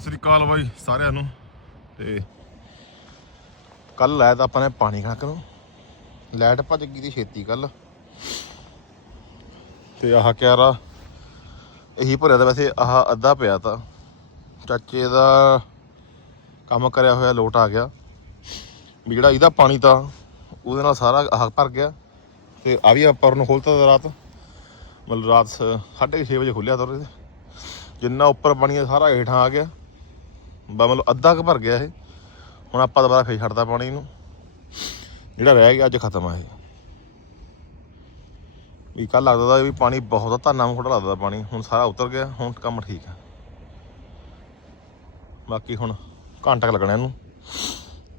ਸਤਿ ਸ੍ਰੀ ਅਕਾਲ ਬਾਈ ਸਾਰਿਆਂ ਨੂੰ। ਤੇ ਕੱਲ ਲਾਇਆ ਤਾਂ ਆਪਾਂ ਨੇ ਪਾਣੀ ਕਣਕ ਨੂੰ। ਲਾਈਟ ਭੱਜ ਗਈ ਦੀ ਛੇਤੀ ਕੱਲ ਤੇ ਆਹ ਕਿਆਰਾ ਇਹੀ ਭਰਿਆ ਤਾਂ ਵੈਸੇ ਆਹ ਅੱਧਾ ਪਿਆ ਤਾਂ। ਚਾਚੇ ਦਾ ਕੰਮ ਕਰਿਆ ਹੋਇਆ ਲੋਟ ਆ ਗਿਆ। ਵੀ ਜਿਹੜਾ ਇਹਦਾ ਪਾਣੀ ਤਾਂ ਉਹਦੇ ਨਾਲ ਸਾਰਾ ਆਹ ਭਰ ਗਿਆ। ਤੇ ਆ ਵੀ ਆਪਾਂ ਨੂੰ ਖੋਲਤਾ ਤਾ ਰਾਤ। ਮਤਲਬ ਰਾਤ 6:30 ਵਜੇ ਖੁੱਲਿਆ ਤਾ ਉਹਦੇ ਜਿੰਨਾ ਉੱਪਰ ਪਾਣੀ ਸਾਰਾ ਹੇਠਾਂ ਆ ਗਿਆ। ਬਾ ਮਤਲਬ ਅੱਧਾ ਕੁ ਭਰ ਗਿਆ ਇਹ। ਹੁਣ ਆਪਾਂ ਦੁਬਾਰਾ ਫੇਰ ਛੱਡਦਾ ਪਾਣੀ ਨੂੰ। ਜਿਹੜਾ ਰਹਿ ਗਿਆ ਅੱਜ ਖਤਮ ਆ ਇਹ। ਵੀ ਕੱਲ ਲੱਗਦਾ ਵੀ ਪਾਣੀ ਬਹੁਤ ਧਾਨਾ ਨੂੰ ਖੜਾ ਲੱਗਦਾ ਪਾਣੀ। ਹੁਣ ਸਾਰਾ ਉਤਰ ਗਿਆ, ਹੁਣ ਕੰਮ ਠੀਕ ਆ। ਬਾਕੀ ਹੁਣ ਘੰਟਾ ਲੱਗਣਾ ਇਹਨੂੰ।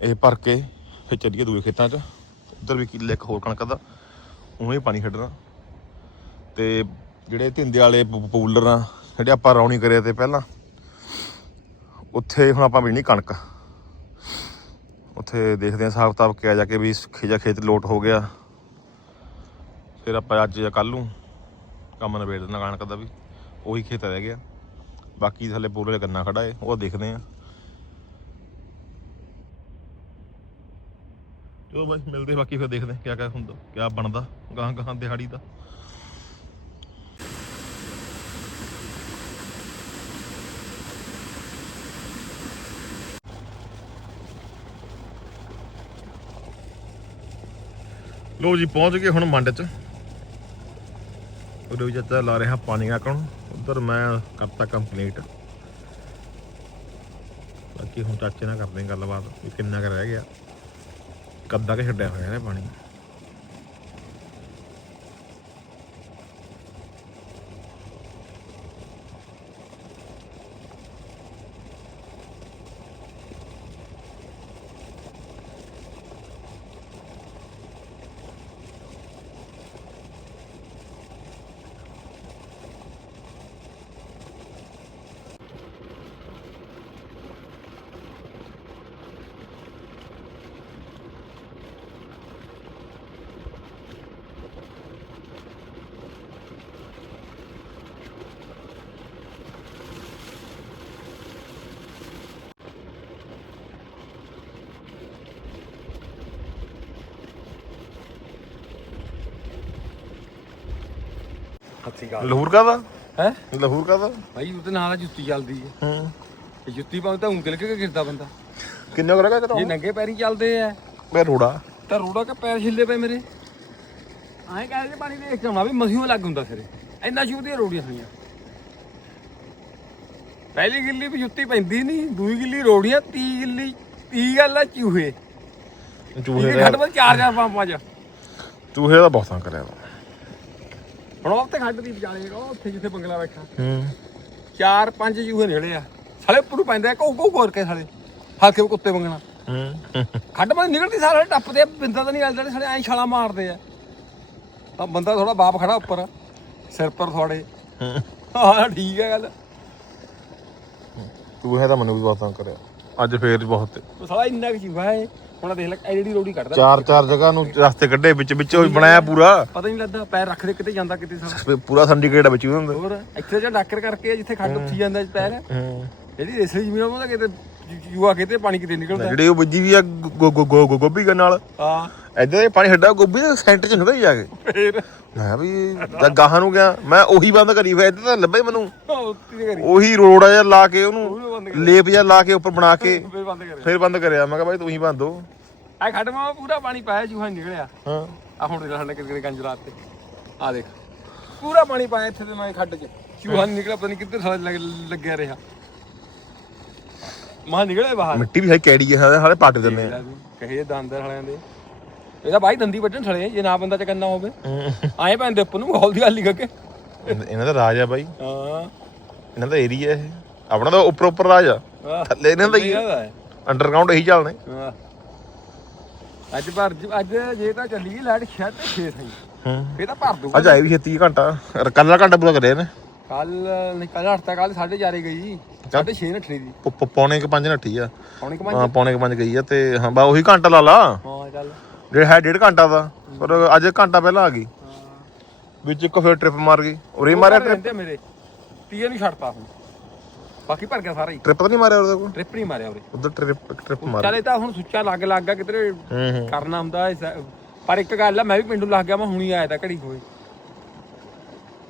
ਇਹ ਭਰ ਕੇ ਫਿਰ ਚੱਲੀਏ ਦੂਏ ਖੇਤਾਂ 'ਚ। ਉਧਰ ਵੀ ਕਿੱਲੇ ਇੱਕ ਹੋਰ ਕਣਕ ਦਾ, ਉਹਨੂੰ ਹੀ ਪਾਣੀ ਛੱਡਣਾ। ਤੇ ਜਿਹੜੇ ਧਿੰਦੇ ਵਾਲੇ ਪੂਲਰ ਆ, ਜਿਹੜੇ ਆਪਾਂ ਰੌਣੀ ਕਰਿਆ ਤੇ ਪਹਿਲਾਂ। ਉੱਥੇ ਹੁਣ ਆਪਾਂ ਵੀ ਕਣਕ। ਉੱਥੇ ਦੇਖਦੇ ਹਾਂ ਹਿਸਾਬ ਕਿਤਾਬ ਕਿਹਾ ਜਾ ਕੇ ਵੀ ਖੇਜਾ ਖੇਤ ਲੋਟ ਹੋ ਗਿਆ। ਫਿਰ ਆਪਾਂ ਅੱਜ ਜਾਂ ਕੱਲ ਨੂੰ ਕੰਮ ਨਿਬੇੜ ਦੇਣਾ ਕਣਕ ਦਾ ਵੀ। ਉਹੀ ਖੇਤ ਰਹਿ ਗਿਆ। ਬਾਕੀ ਥੱਲੇ ਪੂਰੇ ਗੰਨਾ ਖੜਾ ਏ, ਉਹ ਦੇਖਦੇ ਆ ਚਲੋ ਬਾਈ, ਮਿਲਦੇ ਬਾਕੀ ਫਿਰ ਦੇਖਦੇ ਕਿਆ ਕਿਆ ਹੁੰਦਾ, ਕਿਆ ਬਣਦਾ ਗਾਂ ਗਾਂ ਦਿਹਾੜੀ ਦਾ। ਲੋ ਜੀ, ਪਹੁੰਚ ਗਏ ਹੁਣ ਮੰਡ ਚ। ਉਹਦੇ ਵਿੱਚ ਚਾਚਾ ਲਾ ਰਿਹਾ ਪਾਣੀ ਆਕਣ ਉਧਰ ਮੈਂ ਕਰਤਾ ਕੰਪਲੀਟ ਬਾਕੀ ਹੁਣ ਚਾਚੇ ਨਾਲ ਕਰਦੇ ਗੱਲਬਾਤ, ਵੀ ਕਿੰਨਾ ਕੁ ਰਹਿ ਗਿਆ। ਕੱਦਾ ਕਿ ਛੱਡਿਆ ਹੋਇਆ ਨੇ ਪਾਣੀ। ਹੱਥੀ ਗਾ ਲਹੂਰ ਕਾਦਾ ਹੈ? ਲਹੂਰ ਕਾਦਾ ਭਾਈ ਉਹਦੇ ਨਾਲ ਜੁੱਤੀ ਚੱਲਦੀ ਹੈ ਹੂੰ। ਇਹ ਜੁੱਤੀ ਪਾਉਂ ਤਾਂ ਉਂਗਲ ਕੇ ਗਿਰਦਾ ਬੰਦਾ। ਕਿੰਨੇ ਕੁ ਰਹਿ ਗਿਆ ਕਿਤੋਂ ਜੇ ਨੰਗੇ ਪੈਰੀ ਚੱਲਦੇ ਆ। ਮੈਂ ਰੋੜਾ। ਤਾਂ ਰੋੜਾ ਕੇ ਪੈਰ ਛਿੱਲੇ ਪਏ ਮੇਰੇ? ਐਂ ਕਹਿੰਦੇ ਪਾਣੀ ਦੇਖ ਕੇ ਆਉਣਾ ਵੀ ਮਸੀਓ ਲੱਗ ਹੁੰਦਾ ਸਿਰੇ ਇੰਨਾ ਸ਼ੂ ਦੀਆਂ ਰੋੜੀਆਂ ਹੋਈਆਂ। ਪਹਿਲੀ ਗਿੱਲੀ ਵੀ ਜੁੱਤੀ ਪੈਂਦੀ ਨਹੀਂ ਦੂਜੀ ਗਿੱਲੀ ਰੋੜੀਆਂ ਤੀ ਗਿੱਲੀ ਤੀ ਗੱਲ ਆ ਚੂਹੇ। ਚੂਹੇ ਇਹ ਦਾ ਘੱਟ ਚਾਰ ਚਾਰ ਪੰਜ ਪੰਜ। ਚੂਹੇ ਦਾ ਬਹੁਤ ਤੰਗ ਕਰਿਆ ਵਾ ਹੁਣ ਉਹ ਤੇ ਖੱਡ ਦੀ ਵਿਚਾਲੇ ਉਹ ਉੱਥੇ ਜਿੱਥੇ ਬੰਗਲਾ ਬੈਠਾ। ਹੂੰ। ਚਾਰ ਪੰਜ ਚੂਹੇ ਨਿਕਲੇ ਆ। ਸਾਲੇ ਪੁਰੂ ਪੈਂਦੇ ਕੋ ਕੋ ਕੋਰ ਕੇ ਸਾਲੇ। ਹਲਕੇ ਕੁੱਤੇ ਮੰਗਣਾ। ਹੂੰ। ਖੱਡ ਬੰਦ ਨਿਕਲਦੀ ਸਾਰੇ ਟੱਪਦੇ ਆ, ਬਿੰਦਾ ਤਾਂ ਨਹੀਂ ਜਿਹੜੇ ਸਾਰੇ ਐਂ ਛਾਲਾ ਮਾਰਦੇ ਆ। ਆ ਬੰਦਾ ਥੋੜਾ ਬਾਪ ਖੜਾ ਉੱਪਰ ਸਿਰ ਪਰ ਥੋੜੇ ਹਾਂ। ਠੀਕ ਹੈ ਗੱਲ। ਚੂਹੇ ਦਾ ਮੈਨੂੰ ਵੀ ਬਹੁਤ ਤੰਗ ਕਰਿਆ। ਅੱਜ ਫੇਰ ਬਹੁਤ। ਉਹ ਸਾਲਾ ਇੰਨਾ ਕੁ ਚੂਹਾ ਹੈ। ਹੁਣ ਦੇਖ ਲੈ ਐਡੀ ਰੋੜੀ ਕੱਢਦਾ ਚਾਰ ਚਾਰ ਜਗ੍ਹਾ ਨੂੰ ਰਸਤੇ ਕੱਢੇ ਵਿੱਚ ਵਿੱਚ ਉਹ ਬਣਾਇਆ ਪੂਰਾ। ਪਤਾ ਨਹੀਂ ਲੱਗਦਾ ਪੈਰ ਰੱਖਦੇ ਕਿਤੇ ਜਾਂਦਾ ਕਿਤੇ ਫਿਰ ਪੂਰਾ ਸਿੰਡੀਕੇਟ ਵਿੱਚ ਹੁੰਦਾ। ਹੋਰ ਇੱਥੇ ਜਾਂ ਡਾਕਰ ਕਰਕੇ ਜਿੱਥੇ ਖੱਡ ਉੱਠੀ ਜਾਂਦਾ ਪੈਰ। ਹੂੰ। ਜਿਹੜੀ ਰੇਸਲੀ ਜ਼ਮੀਨ ਉਹਨਾਂ ਦਾ ਕਿਤੇ ਜੂਆ ਕਿਤੇ ਪਾਣੀ ਕਿਤੇ ਨਿਕਲਦਾ। ਜਿਹੜੀ ਉਹ ਵੱਜੀ ਵੀ ਆ ਗੋ- ਗੋ- ਗੋ- ਗੋ- ਗੋਭੀ ਦੇ ਨਾਲ। ਹਾਂ। ਇਹ ਪਾਣੀ ਛੱਡਾ ਗੋਭੀ ਦੇ ਸੈਂਟਰ ਚ ਨਿਕਲ ਜਾ ਕੇ। ਫੇਰ? ਮੈਂ ਵੀ ਜਦ ਗਾਹਾਂ ਨੂੰ ਗਿਆ। ਮੈਂ ਉਹੀ ਬੰਦ ਕਰੀ ਫਿਰ ਇੱਧਰ ਤਾਂ ਲੱਭੇ ਮੈਨੂੰ। ਉੱਤੀ ਦੇ ਕਰੀ। ਉਹੀ ਰੋੜਾ ਜਿਹਾ ਲਾ ਕੇ ਉਹਨੂੰ ਬੰਦ ਲੇਪ ਜਿਹਾ ਲਾ ਕੇ ਉੱਪਰ ਬਣਾ ਕੇ ਫੇਰ ਬੰਦ ਕਰੇ ਫਿਰ ਬੰਦ ਕਰਿਆ। ਮੈਂ ਕਿਹਾ ਬਾਈ ਤੂੰ ਹੀ ਬੰਦ ਹੋ। ਆ ਖੱਡ ਮਾ ਪੂਰਾ ਪਾਣੀ ਪਾਇਆ ਜੂਹਾ ਨੀ ਨਿਕਲਿਆ। ਹਾਂ। ਆ ਹੁਣ ਦੇਖ ਸਾਡੇ ਕਿਤੇ ਗੰਜ ਰਾਤ ਤੇ। ਆ ਦੇਖ। ਪੂਰਾ ਪਾਣੀ ਪਾਇਆ ਇੱਥੇ ਤੇ ਮੈਂ ਖੱਡ 'ਚ। ਚੂਹਾ ਨੀ ਨਿਕਲਿਆ ਪਤਾ ਨਹੀਂ ਕਿੱਧਰ ਸਾਲਾ ਲੱਗ- ਲੱਗਿਆ ਰਿਹਾ। ਮਾਂ ਨਿਕਲੇ ਬਾਹਰ। ਮਿੱਟੀ ਵੀ ਹੈ ਕੈੜੀ ਹੈ ਹਾਲੇ ਪੱਟ ਦਿੰਦੇ ਆ। ਕਹੇ ਦੰਦਰ ਵਾਲਿਆਂ ਦੇ। ਇਹਦਾ ਬਾਈ ਦੰਦੀ ਵੱਢਣ ਥਲੇ ਜੇ ਨਾ ਬੰਦਾ ਚਕੰਨਾ ਹੋਵੇ। ਆਏ ਪੈਂਦੇ ਉੱਪਰ ਨੂੰ ਗੋਲ ਦੀ ਗੱਲ ਹੀ ਕਰਕੇ। ਇਹਨਾਂ ਦਾ ਰਾਜ ਆ ਬਾਈ। ਹਾਂ। ਇਹਨਾਂ ਦਾ ਏਰੀਆ ਇਹ। ਆਪਣਾ ਤਾਂ ਉੱਪਰ ਉੱਪਰ ਰਾਜ ਆ। ਥੱਲੇ ਇਹਨਾਂ ਦਾ ਹੀ। ਅੰਡਰਗਰਾਉਂਡ ਇਹੀ ਚੱਲਣੇ ਹਾਂ। ਅੱਜ ਭਰ ਅੱਜ ਜੇ ਤਾਂ ਚੱਲੀ ਲਾਈਟ ਛੱਤ ਤੇ ਛੇ ਸਹੀ ਹੂੰ। ਫੇਰ ਤਾਂ ਭਰ ਦੂ ਅੱਜ ਆਏ ਵੀ ਛੇਤੀ ਘੰਟਾ। ਕੱਲਾ ਘੰਟਾ ਪੂਰਾ ਕਰਿਆ ਨੇ ਕੱਲ ਨਿਕਲ ਹਟਤਾ ਕੱਲ 4:30 ਗਈ 6:30 ਨੱਠਣੀ ਦੀ। ਪ- ਪ- ਪੌਣੇ ਕ ਪੰਜ ਨੱਠੀ ਆ। ਪੌਣੇ ਕੁ ਹਾਂ ਪੌਣੇ ਕ ਪੰਜ ਗਈ ਆ ਤੇ ਹਾਂ ਬਾ ਉਹੀ ਘੰਟਾ ਲਾ ਲਾ। ਹਾਂ ਚੱਲ ਜਿਹੜਾ ਹੈ ਡੇਢ ਘੰਟਾ ਦਾ ਪਰ ਅੱਜ ਘੰਟਾ ਪਹਿਲਾਂ ਆ ਗਈ। ਵਿੱਚ ਇੱਕ ਫਿਰ ਟ੍ਰਿਪ ਮਾਰ ਗਈ। ਉਰੇ ਮਾਰਿਆ ਉਹ ਘਰ ਟ੍ਰਿਪ ਰਹਿੰਦੇ ਆ ਮੇਰੇ। ਤੀਏ ਨੂੰ ਛੱਡਤਾ ਹੁਣ। ਬਾਕੀ ਭਰ ਗਿਆ ਸਾਰਾ ਹੀ। ਟ੍ਰਿਪ ਤਾਂ ਨਹੀਂ ਮਾਰਿਆ ਉਹਦੇ ਕੋਲ? ਟ੍ਰਿਪ ਨਹੀਂ ਮਾਰਿਆ ਉਰੇ। ਉਧਰ ਟ੍ਰਿਪ ਟ੍ਰਿਪ ਮਾਰ ਚੱਲੇ ਤਾਂ ਹੁਣ ਸੁੱਚਾ ਲੱਗ ਲੱਗ ਗਿਆ ਕਿਧਰੇ ਹੂੰ ਹੂੰ। ਕਰਨਾ ਹੁੰਦਾ ਇਸ- ਪਰ ਇੱਕ ਗੱਲ ਆ ਮੈਂ ਵੀ ਪਿੰਡੋਂ ਲੱਗ ਗਿਆ ਮੈਂ ਹੁਣੀ ਆਇਆ ਤਾਂ ਘੜੀ ਕੋਏ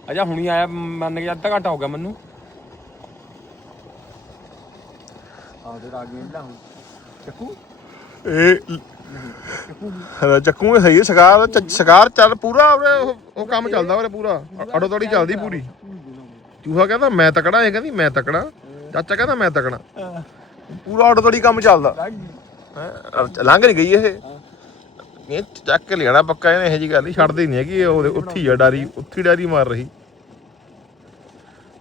ਅਜਾ ਹੁਣੀ ਆਇਆ ਮੰਨ ਕੇ ਅੱਧਾ ਘੰਟਾ ਹੋ ਗਿਆ ਮੈਨੂੰ। ਆ ਦੇ ਆ ਗਏ ਲਾ ਹੁਣ ਚੱਕੂ? ਇਹ ਹਾਂ, ਚੱਕੂ ਸਹੀ ਹੈ ਸ਼ਿਕਾਰ ਚੱਲ ਪੂਰਾ ਉਹ ਉਹ ਕੰਮ ਚੱਲਦਾ ਉਰੇ ਪੂਰਾ। ਅੜੋ ਤੋੜੀ ਚੱਲਦੀ ਪੂਰੀ। ਚੂਹਾ ਕਹਿੰਦਾ ਮੈਂ ਤਕੜਾ ਇਹ ਕਹਿੰਦੀ ਮੈਂ ਤਕੜਾ ਚਾਚਾ ਕਹਿੰਦਾ ਮੈਂ ਤਕੜਾ ਪੂਰਾ ਅੜੋ ਤੋੜੀ ਕੰਮ ਚੱਲਦਾ। ਹੈਂ, ਲੰਘ ਨਹੀਂ ਗਈ ਇਹ। ਇਹ ਚੱਕ ਕੇ ਲਿਆਣਾ ਪੱਕਾ ਇਹਨੇ ਇਹੋ ਜੀ ਗੱਲ ਨਹੀਂ ਛੱਡਦੀ ਨਹੀਂ ਹੈਗੀ ਉਹਦੇ ਉੱਥੇ ਆ ਡਾਰੀ ਉੱਥੇ ਡਾਰੀ ਮਾਰ ਰਹੀ।